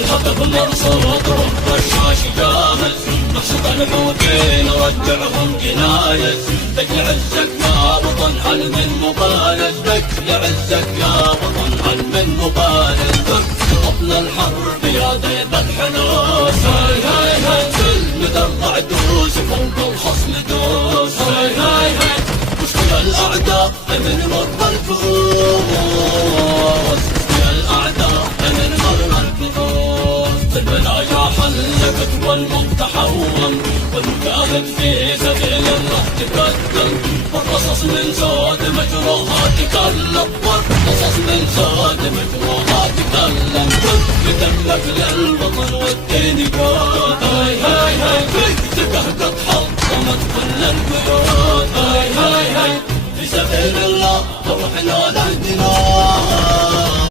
الحطب مرصود رب الشاش جاهز محشط الحوثين ورجعهم جنايز بك لعزك يا وطن هل من مبارز بك لعزك يا وطن هل من مبارز بك قبل الحرب يا ذيب الحنوس هاي هاي هاي مدرع دوس فوق الخصم دوس هاي هاي هاي مشكل الأعداء من مر الكؤوس الأعداء من مر الكؤوس البلايا حلقت والمقتحوم والمجاهد في سبيل الله تقدم والرصاص من زاد مجروها تكلم والرصاص من زاد مجروها تكلم بدمك